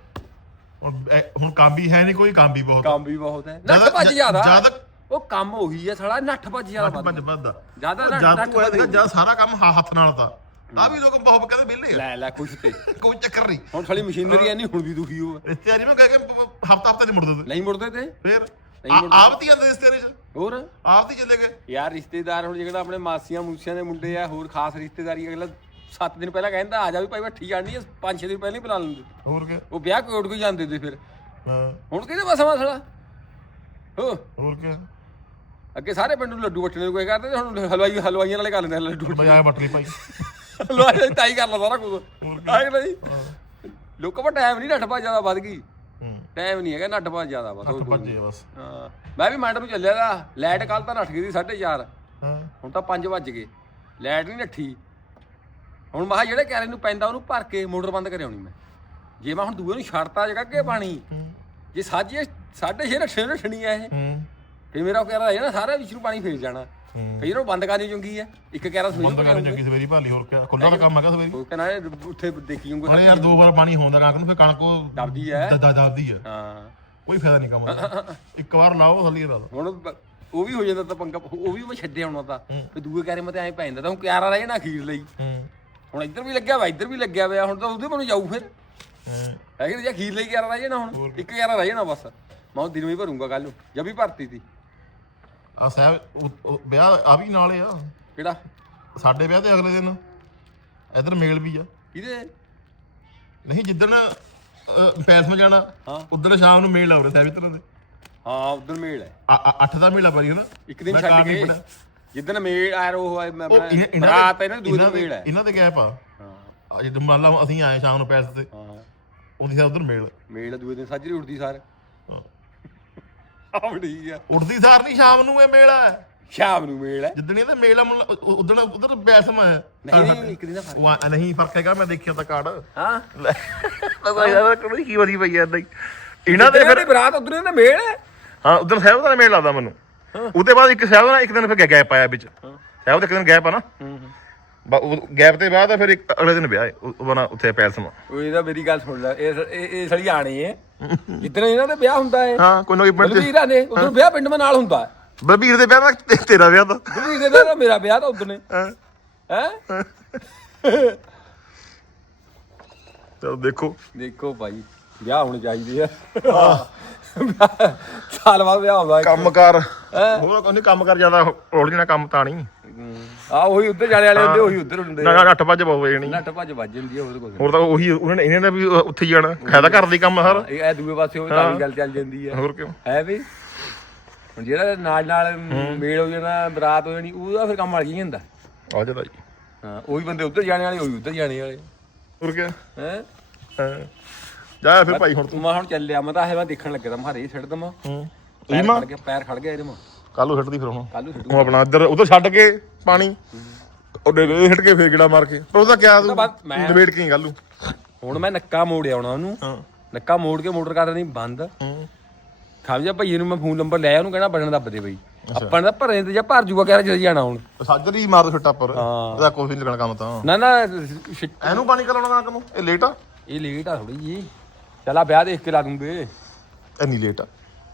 ਹੁਣ ਕੰਮ ਵੀ ਹੈ ਨਹੀਂ ਕੋਈ ਕੰਮ ਵੀ ਬਹੁਤ। ਕੰਮ ਵੀ ਬਹੁਤ ਹੈ। ਜ਼ਿਆਦਾ- ਨੱਠ ਭੱਜ ਜ਼ਿਆਦਾ। ਜ਼ਿਆਦਾ- ਉਹ ਕੰਮ ਉਹੀ ਹੈ ਸਾਲਾ ਨੱਠ ਭੱਜ ਜ਼ਿਆਦਾ ਭੱਜ ਵੱਧ। ਭੱਜਦਾ ਜ਼ਿਆਦਾ ਇਹ ਜਦ ਸਾਰਾ ਕੰਮ ਹ- ਹੱਥ ਨਾਲ ਤਾਂ। ਤਾਂ ਵੀ ਲੋਕ ਬਹੁਤ ਕਹਿੰਦੇ ਵਿਹਲੇ ਆ। ਲੈ ਲੈ ਕੁਛ ਤੇ। ਕੋਈ ਚੱਕਰ ਨਹੀਂ। ਹੁਣ ਸਾਲੀ ਮਸ਼ੀਨਰੀ ਐ ਨਹੀਂ ਹੁਣ ਵੀ ਦੁਖੀ ਹੋ ਰਿਸ਼ਤੇਦਾਰੀ ਮੈਂ ਕਹਿ ਕੇ ਹਫਤਾ ਹਫਤਾ ਨਹੀਂ ਮੁੜਦੇ ਨਹੀਂ ਮੁੜਦੇ ਤੇ? ਫੇਰ ਨਹੀਂ ਆ- ਮੁੜਦੇ। ਆਪ ਤੀ ਜਾਂਦੇ ਰਿਸ਼ਤੇਦਾਰੀ ਚ? ਹੋਰ? ਆਪ ਤੀ ਚਲੇ ਗਏ? ਯਾਰ ਰਿਸ਼ਤੇਦਾਰ ਹੁਣ ਜਿਹੜਾ ਆਪਣੇ ਮਾਸੀਆਂ ਮੂਸੀਆਂ ਦੇ ਮੁੰਡੇ ਆ ਹੋਰ ਖਾਸ ਰਿਸ਼ਤੇਦਾਰੀ ਅਗਲਾ 7 ਦਿਨ ਪਹਿਲਾਂ ਕਹਿੰਦਾ ਆ ਜਾ ਵੀ ਭਾਈ ਬੱਠੀ ਜਾਣੀ ਹੈ 5-6 ਦਿਨ ਪਹਿਲਾਂ ਹੀ ਬੁਲਾ ਲੈਂਦੇ। ਹੋਰ ਕੀ? ਉਹ ਵਿਆਹ ਕੋਟ ਕੋਈ ਜਾਂਦੇ ਤੇ ਫਿਰ। ਹਾਂ। ਹੁਣ ਕਿਹਦੇ ਬਸ ਮਸਲਾ? ਹੋ। ਹੋਰ ਕੀ? ਅੱਗੇ ਸਾਰੇ ਪਿੰਡ ਨੂੰ ਲੱਡੂ ਵਟਣੇ ਨੂੰ ਕੋਈ ਕਰਦੇ ਤੇ ਹੁਣ ਹਲਵਾਈ ਹਲਵਾਈਆਂ ਨਾਲੇ ਕਰ ਲੈਂਦੇ ਲੱਡੂ ਬਜਾਏ ਬੱਟ ਲਈ ਭਾਈ। ਹਲਵਾਈ ਤਾਈ ਕਰ ਲਾ ਸਾਰਾ ਕੁਝ ਆਏ ਬਈ ਲੋਕਾਂ ਕੋਲ ਟਾਈਮ ਨਹੀਂ ਨੱਠ ਭੱਜ ਜ਼ਿਆਦਾ ਵੱਧ ਗਈ। ਟਾਈਮ ਨਹੀਂ ਹੈਗਾ ਨੱਠ ਭੱਜ ਜ਼ਿਆਦਾ ਬਸ ਹੱਥ ਭੱਜੇ ਬਸ। ਹਾਂ। ਮੈਂ ਵੀ ਮੰਡ ਨੂੰ ਚੱਲਿਆ ਦਾ ਲਾਈਟ ਕੱਲ ਤਾਂ ਨੱਠ ਗਈ ਸੀ 4:30 ਹਾਂ। ਹੁਣ ਤਾਂ 5 ਵੱਜ ਗਏ। ਲਾਈਟ ਨਹੀਂ ਨੱਠੀ। ਹੁਣ ਮਹਾ ਜਿਹੜੇ ਕੈਰੇ ਨੂੰ ਪੈਂਦਾ ਉਹਨੂੰ ਭਰ ਕੇ ਮੋਟਰ ਬੰਦ ਕਰਿਆ ਹੋਣੀ ਮੈਂ। ਜੇ ਮੈਂ ਹੁਣ ਦੂਏ ਨੂੰ ਛੱਡਤਾ ਜਗਾ ਅੱਗੇ ਪਾਣੀ। ਜੇ ਸਾਜੇ 6:30 ਨੱਠੇ ਨੱਠਣੀ ਆ ਇਹ। ਹੂੰ। ਫੇ ਮੇਰਾ ਕੈਰਾ ਹੈ ਨਾ ਸਾਰਾ ਵਿੱਚ ਨੂੰ ਪਾਣੀ ਫੇਰ ਜਾਣਾ। ਹੂੰ। ਫੇਰ ਉਹ ਬੰਦ ਕਰਨੀ ਚੰਗੀ ਆ। ਇੱਕ ਕੈਰਾ ਸਵੇਰ ਬੰਦ ਕਰਨ ਜੱਗੀ ਸਵੇਰੀ ਭਾਲੀ ਹੋਰ ਕੀ ਖੁੱਲਾ ਦਾ ਕੰਮ ਹੈਗਾ ਸਵੇਰੀ। ਉਹ ਕਹਿੰਦਾ ਉੱਥੇ ਦੇਖੀ ਜਾਊਂਗਾ। ਹਲੇ ਯਾਰ ਦੋ ਵਾਰ ਪਾਣੀ ਹੁੰਦਾ ਕਣਕ ਨੂੰ ਫਿਰ ਕਣਕ ਉਹ ਦਬਦੀ ਐ ਦਦਾ ਦਬਦੀ ਆ। ਹਾਂ। ਕੋਈ ਫਾਇਦਾ ਨਹੀਂ ਕੰਮ ਦਾ। ਇੱਕ ਵਾਰ ਲਾਓ ਥੱਲੇ ਲਾ ਦੋ ਹੁਣ ਉਹ ਵੀ ਹੋ ਜਾਂਦਾ ਤਾਂ ਪੰਗਾ ਉਹ ਵੀ ਮੈਂ ਛੱਡਿਆ ਹੋਣਾ ਤਾਂ ਤੇ ਦੂਏ ਕੈਰੇ ਮਤੇ ਐ ਪੈ ਜਾਂਦਾ ਤਾਂ ਹੁਣ ਕਿਆਰਾ ਰਹਿ ਜਾਣਾ ਅਖੀਰ ਲਈ। ਹੂੰ। ਹੁਣ ਇੱਧਰ ਵੀ ਲੱਗਿਆ ਵਾ ਇੱਧਰ ਵੀ ਲੱਗਿਆ ਹੋਇਆ ਹੁਣ ਤਾਂ ਉਹਦੇ ਮੈਨੂੰ ਜਾਊ ਫਿਰ। ਹੂੰ। ਹੈ ਕਿ ਨਹੀਂ? ਜੇ ਅਖੀਰ ਲਈ ਕਿਆਰਾ ਰਹਿ ਜਾਣਾ ਹੁਣ ਇੱਕ ਕਿਆਰਾ ਰਹਿ ਜਾਣਾ ਬਸ। ਮੈਂ ਉਹ ਦਿਨ ਵੀ ਭਰੂੰਗਾ ਕੱਲ ਨੂੰ ਜਦ ਵੀ ਭਰਤੀ ਸੀ। ਆ ਸਾਹਿਬ ਉਹ- ਉਹ ਵਿਆਹ ਆ ਵੀ ਨਾਲੇ ਆ। ਕਿਹੜਾ? ਸਾਡੇ ਵਿਆਹ ਦੇ ਅਗਲੇ ਦਿਨ। ਇਧਰ ਮੇਲ ਵੀ ਆ। ਇਹਦੇ ਨਹੀਂ ਜਿੱਦਣ ਮੇ ਜਾਣਾ ਹਾਂ। ਉਦੋਂ ਸ਼ਾਮ ਨੂੰ ਮੇਲ ਆਉਰੇ ਸਾਹਿਬ ਇਤਰ ਦੇ। ਹਾਂ ਉਧਰ ਮੇਲ ਹੈ 8 ਦਾ ਮੇਲਾ ਪਰੀ ਨਾ ਇੱਕ ਦਿਨ ਮੈਂ ਛੱਡ ਕੇ। ਜਿੱਦਣ ਮੇਲ ਆ ਮੈਂ ਉਹ ਇਹਨਾਂ- ਇਹਨਾਂ ਦੇ- ਰਾਤ ਇਹਨਾਂ ਦੇ ਦੂਏ ਇਹਨਾਂ ਦਿਨ ਦੇ- ਮੇਲ ਹੈ ਇਹਨਾਂ ਦੇ ਗੈਪ ਆ। ਹਾਂ। ਆ ਜਦੋਂ ਮੰਨ ਲਾ ਅਸੀਂ ਆਏ ਸ਼ਾਮ ਨੂੰ ਪੈਸ ਤੇ ਹਾਂ। ਉਹਦੀ ਸਾਹਿਬ ਉਧਰ ਮੇਲ ਮੇਲ ਦੂਏ ਦਿਨ ਸਾਜਰੀ ਉੱਠਦੀ ਸਾਰ। ਹਾਂ। ਆਹ ਠੀਕ ਆ। ਉੱਠਦੀ ਸਾਰ ਨਹੀਂ ਸ਼ਾਮ ਨੂੰ ਇਹ ਮੇਲ ਆ। ਸ਼ਾਮ ਨੂੰ ਮੇਲ ਹੈ ਜਿੱਦਣ ਇਹਦਾ ਮੇਲ ਆ ਉਦੋਂ ਉਧਰ ਪੈਸ ਮੈਂ ਨਹੀਂ ਨਹੀਂ ਇੱਕ ਦਿਨ ਦਾ ਫ਼ਰਕ ਉਹ ਆ- ਨਹੀਂ ਫ਼ਰਕ ਹੈਗਾ ਮੈਂ ਦੇਖਿਆ ਤਾਂ ਕਾਰਡ। ਹਾਂ। ਪਤਾ ਯਾਰ ਕੋਈ ਕੀ ਵਾਰੀ ਪਈ ਐ ਇਹਨਾਂ ਦੇ ਫਿਰ ਬਰਾਤ ਉਧਰ ਇਹਨਾਂ ਮੇਲ ਹੈ ਹਾਂ ਉਦੋਂ ਸਾਹਿਬ ਦਾ ਮੇਲ ਲੱਗਦਾ ਮੈਨੂੰ। ਉਹਦੇ ਬਾਅਦ ਇੱਕ ਸਾਹਿਬ ਦਾ ਇੱਕ ਦਿਨ ਫਿਰ ਗੈਪ ਆਇਆ ਵਿੱਚ। ਸਾਹਿਬ ਦਾ ਇੱਕ ਦਿਨ ਗੈਪ ਆ ਨਾ। ਗੈਪ ਦੇ ਬਾਅਦ ਫਿਰ ਇੱਕ ਅਗਲੇ ਦਿਨ ਵਿਆਹ ਹੈ। ਉਹ ਉਹ ਬਣਾ ਉੱਥੇ ਪੈਲਸ ਮਾ। ਉਹ ਇਹਦਾ ਮੇਰੀ ਗੱਲ ਸੁਣ ਲੈ। ਇਹ ਇਹ ਸੜੀ ਆਣੀ ਹੈ। ਜਿੱਦਣ ਇਹਨਾਂ ਦੇ ਵਿਆਹ ਹੁੰਦਾ ਹੈ। ਹਾਂ ਕੋਈ ਨਾ ਪਿੰਡ ਬਲਵੀਰਾਂ ਨੇ ਉਧਰ ਵਿਆਹ ਪਿੰਡ ਮੇ ਨਾਲ ਹੁੰਦਾ ਹੈ। ਬਲਬੀਰ ਦੇ ਵਿਆਹ ਦਾ ਤੇ- ਤੇਰਾ ਵਿਆਹ ਦਾ। ਬਲਵੀਰ ਦੇ ਵਿਆਹ ਦਾ ਮੇਰਾ ਵਿਆਹ ਤਾਂ ਉਧਰ ਨੇ ਹਾਂ। ਹੈ? ਚਲੋ ਦੇਖੋ। ਦੇਖੋ ਭਾਈ। ਵਿਆਹ ਹੋਣੇ ਚਾਹੀਦੇ ਆ। ਸਾਲ ਬਾਅਦ ਵਿਆਹ ਹੁੰਦਾ ਇੱਕ। ਕੰਮਕਾਰ। ਹੈਂ? ਹੋਰ ਕੋਈ ਨਹੀਂ ਕੰਮਕਾਰ ਜ਼ਿਆਦਾ ਰੋੜ ਜਣਾ ਕੰਮ ਤਾਂ ਨਹੀਂ। ਆ ਉਹੀ ਉੱਧਰ ਜਾਣੇ ਵਾਲੇ ਹੁੰਦੇ ਉਹੀ ਉੱਧਰ ਹੁੰਦੇ ਨਾ ਨਾ ਅੱਠ ਵਜੇ ਬਹੁਤ ਨਹੀਂ। ਨੱਟ ਭੱਜ ਵੱਜ ਜਾਂਦੀ ਆ ਉਹਦੇ ਕੋਲ ਹੋਰ ਤਾਂ ਉਹੀ ਉਹਨਾਂ ਨੇ ਇਹਨਾਂ ਨੇ ਵੀ ਉੱਥੇ ਹੀ ਜਾਣਾ। ਖਾਦਾ ਘਰ ਦੀ ਕੰਮ ਸਾਰਾ ਇਹ ਦੂਏ ਪਾਸੇ ਉਹ ਤਾਂ ਵੀ ਗੱਲ ਚੱਲ ਜਾਂਦੀ ਆ। ਹੋਰ ਕਿਉਂ? ਹੈ ਵੀ। ਹੁਣ ਜਿਹੜਾ ਨਾਲ ਨਾਲ ਮੇਲ ਹੋ ਜਾਣਾ ਬਰਾਤ ਹੋ ਜਾਣੀ ਉਹਦਾ ਫਿਰ ਕੰਮ ਅੜ ਹੀ ਜਾਂਦਾ ਆ ਜਦਾ ਜੀ। ਹਾਂ ਉਹੀ ਬੰਦੇ ਉੱਧਰ ਜਾਣੇ ਵਾਲੇ ਉਹੀ ਉੱਧਰ ਜਾਣੇ ਵਾਲੇ। ਹੋਰ ਕਿਆ? ਹੈ? ਹਾਂ। ਜਾ ਫਿਰ ਭਾਈ ਹੁਣ ਤੂੰ। ਮੈਂ ਹੁਣ ਚੱਲਿਆ ਮੈਂ ਤਾਂ ਇਹ ਮੈਂ ਦੇਖਣ ਲੱਗਿਆ ਤਾਂ ਮਾਰੇ ਛੱਡ ਦਮਾ ਹੂੰ। ਪੈਰ ਖੜ ਗਿਆ ਪੈਰ ਖੜ ਗਿਆ ਇਹਦੇ ਮਾ ਕੱਲ ਛੱਡਦੀ ਫਿਰ ਹੁਣ। ਕੱਲ ਛੱਡੂ ਹੁਣ ਆਪਣਾ ਇੱਧਰ ਉਧਰ ਛੱਡ ਕੇ ਪਾਣੀ। ਉਹਦੇ ਦੇ ਛੱਡ ਕੇ ਫੇਰ ਗਿੜਾ ਮਾਰ ਕੇ। ਪਰ ਉਹਦਾ ਕਿਆ ਤੂੰ ਮੈਂ- ਡਿਬੇਟ ਕੀ ਗੱਲ ਨੂੰ। ਹੁਣ ਮੈਂ ਨੱਕਾ ਮੋੜ ਆਉਣਾ ਉਹਨੂੰ। ਹਾਂ। ਨੱਕਾ ਮੋੜ ਕੇ ਮੋਟਰ ਕਰ ਦੇਣੀ ਬੰਦ। ਹੂੰ। ਖਾਵ ਜਾ ਭਈਏ ਨੂੰ ਮੈਂ ਫੋਨ ਨੰਬਰ ਲੈ ਉਹਨੂੰ ਕਹਿਣਾ ਬਟਨ ਦੱਬ ਦੇ ਬਈ। ਆਪਾਂ ਤਾਂ ਭਰੇ ਤੇ ਜਾਂ ਭਰ ਜੂਗਾ ਕਹਿ ਰਿਹਾ ਜਾਣਾ ਹੁਣ। ਸਾਜਰ ਹੀ ਮਾਰ ਦੋ ਛੱਟਾ ਪਰ। ਇਹਦਾ ਕੋਈ ਨਹੀਂ ਲੱਗਣਾ ਕੰਮ ਤਾਂ। ਨਾ ਨਾ ਇਹਨੂੰ ਪਾਣੀ ਕਰਾਉਣਾ ਨੂੰ ਇਹ ਲੇਟ ਆ? ਇਹ ਲੇਟ ਆ ਥੋੜੀ ਜੀ। ਚਲਾ ਵਿਆਹ ਦੇਖ ਕੇ ਲਾ ਦੂੰਗੇ। ਇੰਨੀ ਲੇਟ ਆ।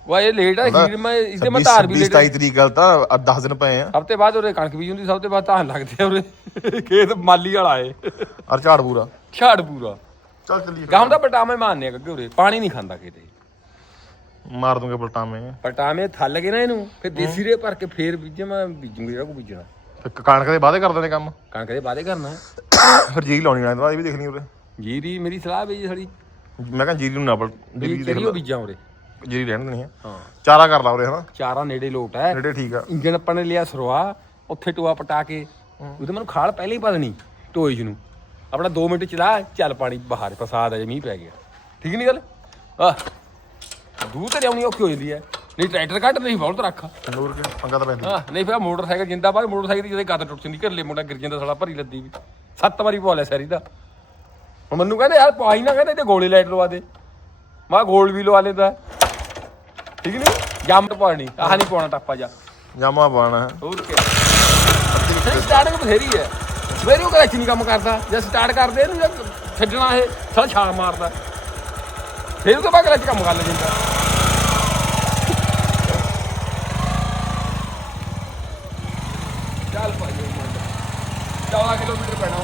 ਵਾ ਇਹ ਲੇਟ ਆ ਖੀਰ ਮੈਂ ਇਸੇ ਮੈਂ ਧਾਰ ਵੀ ਲੇਟ 27 ਤਰੀਕ ਗੱਲ ਤਾਂ 10 ਦਿਨ ਪਏ ਆ। ਹਫ਼ਤੇ ਬਾਅਦ ਉਹਦੇ ਕਣਕ ਬੀਜ ਹੁੰਦੀ ਸਭ ਤੋਂ ਬਾਅਦ ਧਾਨ ਲੱਗਦੇ ਆ ਉਹਦੇ ਖੇਤ ਮਾਲੀ ਵਾਲਾ ਏ। ਅਰ ਝਾੜ ਪੂਰਾ ਛਾੜ ਪੂਰਾ ਚੱਲ ਚੱਲੀਏ ਗਾਂ ਦਾ ਪਟਾਮੇ ਮਾਰਨੇ ਗੱਗੇ ਉਰੇ ਪਾਣੀ ਨਹੀਂ ਖਾਂਦਾ ਕਿਤੇ। ਮਾਰ ਦੂੰਗੇ ਪਲਟਾਵੇਂ। ਪਟਾਮੇ ਥੱਲ ਗਏ ਨਾ ਇਹਨੂੰ ਫਿਰ ਦੇਸੀ ਰੇ ਭਰ ਕੇ ਫੇਰ ਬੀਜੇ ਮੈਂ ਬੀਜੂੰਗਾ ਜਿਹੜਾ ਕੋ ਬੀਜਣਾ। ਫਿਰ ਕਣਕ ਦੇ ਵਾਅਦੇ ਕਰ ਦਿੰਦੇ ਕੰਮ। ਕਣਕ ਦੇ ਵਾਦੇ ਕਰਨਾ। ਫਿਰ ਜੀ ਲਾਉਣੀ ਨਾਲ ਇਹ ਵੀ ਦੇਖਣੀ ਉਰੇ। ਜੀਰੀ ਮੇਰੀ ਸਲਾਹ ਵੀ ਸਾਡੀ ਮੈਂ ਕਿਹਾ ਜੀਰੀ ਨੂੰ ਨਾ ਬਲ ਜੀਰੀ ਦੇਖ ਬੀਜਾਂ ਉਰੇ? ਜੀਰੀ ਰਹਿਣ ਦੇਣੀ ਹੈ ਹਾਂ। ਚਾਰਾ ਕਰ ਲਾ ਉਰੇ ਹਨਾ। ਚਾਰਾ ਨੇੜੇ ਲੋਟ ਹੈ। ਨੇੜੇ ਠੀਕ ਆ। ਇੰਜਣ ਆਪਾਂ ਨੇ ਲਿਆ ਸਰਵਾ ਉੱਥੇ ਟੋਆ ਪਟਾ ਕੇ। ਉਹਦੇ ਮੈਨੂੰ ਖਾਲ ਪਹਿਲਾਂ ਹੀ ਪਾ ਦੇਣੀ ਟੋਏ 'ਚ ਨੂੰ ਆਪਣਾ 2 ਮਿੰਟ ਚਲਾ ਚੱਲ ਪਾਣੀ ਬਾਹਰ ਫਸਾਦ ਆ ਜੇ ਮੀਂਹ ਪੈ ਗਿਆ। ਠੀਕ ਨਹੀਂ ਗੱਲ? ਆ ਦੂਰ ਤੇ ਲਿਆਉਣੀ ਔਖੀ ਹੋ ਜਾਂਦੀ ਹੈ। ਨਹੀਂ ਟਰੈਕਟਰ ਕੱਢ ਨਹੀਂ ਬਹੁਤ ਰੱਖ। ਨੂਰ ਕੇ ਪੰਗਾ ਤਾਂ ਪੈਂਦਾ ਹਾਂ। ਨਹੀਂ ਫਿਰ ਮੋਟਰਸਾਈਕਲ ਜਿੰਦਾਬਾਦ ਮੋਟਰਸਾਈਕਲ ਦੀ ਜਦੋਂ ਗੱਦ ਟੁੱਟ ਜਾਂਦੀ ਘਰਲੇ ਮੁੰਡਾ ਗਿਰ ਜਾਂਦਾ ਸਾਲਾ ਭਰੀ ਲੱਦੀ ਵੀ। ਸੱਤ ਵਾਰੀ ਪਵਾ ਲਿਆ ਸੈਰੀ ਦਾ। ਮੈਨੂੰ ਕਹਿੰਦੇ ਯਾਰ ਪਵਾਈ ਨਾ ਕਹਿੰਦੇ ਤੇ ਗੋਲੇ ਲਾਈਟ ਲਵਾ ਦੇ। ਮੈਂ ਗੋਲ ਵੀ ਲਵਾ ਲੈਂਦਾ ਠੀਕ ਨਹੀਂ ਜੰਮ ਪਾਣੀ। ਆਹ ਨਹੀਂ ਪਾਉਣਾ ਟੱਪਾ ਜਾ। ਜਾਮਾ ਪਾਣਾ ਹੋਰ ਕੀ। ਸਟਾਰਟਿੰਗ ਬਥੇਰੀ ਹੈ। ਸਵੇਰੇ ਉਹ ਕਲਚ ਨਹੀਂ ਕੰਮ ਕਰਦਾ। ਜੇ ਸਟਾਰਟ ਕਰਦੇ ਇਹਨੂੰ ਜਾਂ ਛੱਡਣਾ ਇਹ ਸਾਲਾ ਛਾਲ ਮਾਰਦਾ। ਫਿਰ ਉਹ ਤੋਂ ਬਾਅਦ ਕਲਚ ਕੰਮ ਕਰ ਲੈਂਦਾ। ਚੱਲ ਭਾਈ 14 ਕਿਲੋਮੀਟਰ ਪੈਣਾ।